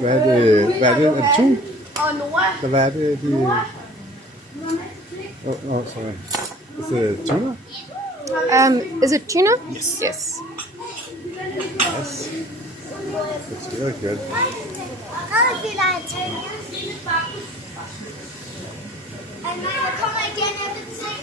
Hvad er det? Hvad er det? Er det tun? Så hvad er det, de... Oh, sorry. Is it tuna? Is it tuna? Yes. Yes. Yes. It's really good. And I will come again every day.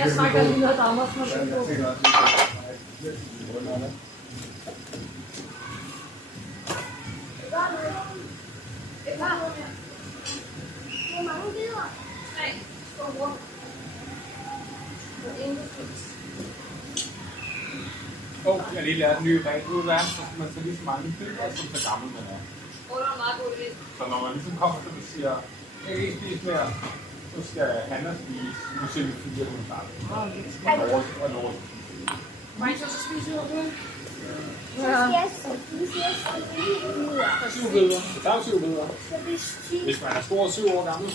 Jeg snakker lige noget Danmarks maskin på. Hvor mange billeder? 3 store. Og ingen pris. Jeg har lige lært en ny regel ud af, så skal man tage lige så mange billeder, som så gammel man er. Det var en meget god idé. Så når man ligesom kommer til at sige, jeg kan ikke spise mere, så skal Hanna spise. Nu ser vi 4 på starten. Og Lort. Må jeg så spise noget på? Så skal jeg spise 7 billeder. Der er 7 billeder. Så hvis 10. Hvis man er stor og 7 år gammel.